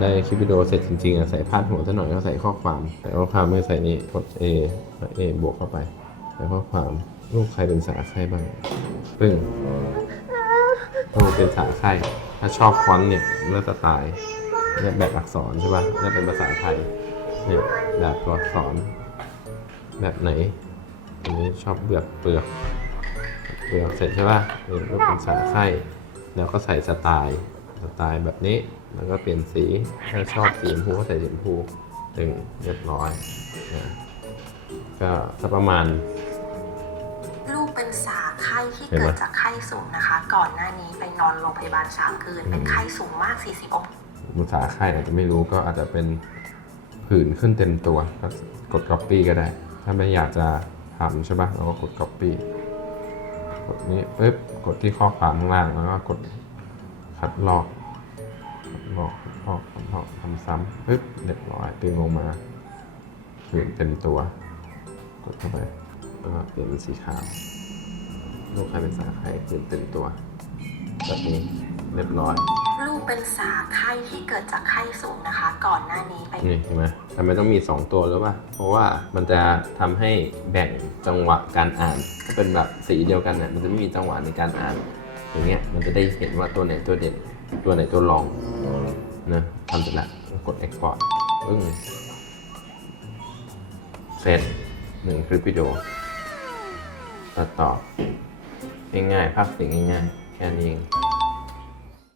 ได้คลิปวิดีโอเสร็จจริงๆอะใส่พาดหัวซะหน่อยก็ใส่ข้อความใส่ข้อความไม่ใส่นี่กด A แล้ว A บวกเข้าไป ใส่ข้อความลูกใครเป็นสาไข้บ้างปึ้งลูกเป็นสาไข้ถ้าชอบฟอนต์เนี่ยเลือกสไตล์เนี่ยแบบอักษรใช่ป่ะแล้วเป็นภาษาไทยเนี่ยแบบตัวอักษรแบบไหนอันนี้ชอบเบือกเปลือกเปลือกเสร็จใช่ป่ะนี่ก็เป็นสาไข้แล้วก็ใส่สไตล์ สไตล์แบบนี้ แล้วก็เปลี่ยนสีถ้าชอบสีชมพูก็ใส่สีชมพูถึงเรียบร้อยนะก็จะประมาณ ลูกเป็นสาไข้ที่เห็นไหมเกิดจากไข้สูงนะคะ ก่อนหน้านี้ไปนอนโรงพยาบาล3คืน เป็นไข้สูงมาก 40องศาภาษาไข้อาจจะไม่รู้ก็อาจจะเป็นผื่นขึ้นเต็มตัวก็กด copy ก็ได้ ถ้าไม่อยากจะทำใช่ปะเราก็กด copy กดนี้ปึ๊บกดที่ข้อความข้างล่างแล้วก็กด คัดลอกคัดลอกคัดลอกคัดลอกทำซ้ำปึ๊บเรียบร้อยดึงลงมาผื่นเต็มตัวกดเข้าไปแล้วก็เปลี่ยนเป็นสีขาวลูกใครเป็นสาไข้ผื่นเต็มตัวแบบนี้เรียบร้อย ลูกเป็นสาไข้ที่เกิดจากไข้สูงนะคะ ก่อนหน้านี้ไปนี่เห็นไหมทำไมต้องมี 2 ตัวหรือเปล่าเพราะว่ามันจะทำให้แบ่งจังหวะการอ่าน ถ้าเป็นแบบสีเดียวกันเนี่ยมันจะไม่มีจังหวะในการอ่าน อย่างเงี้ยมันจะได้เห็นว่าตัวไหนตัวเด่นตัวไหนตัวรองนะทำเสร็จแล้วกด export ปึ้งเสร็จหนึ่งคลิปวิดีโอตัดต่อง่ายๆภาพเสียงง่ายๆ แค่นี้เอง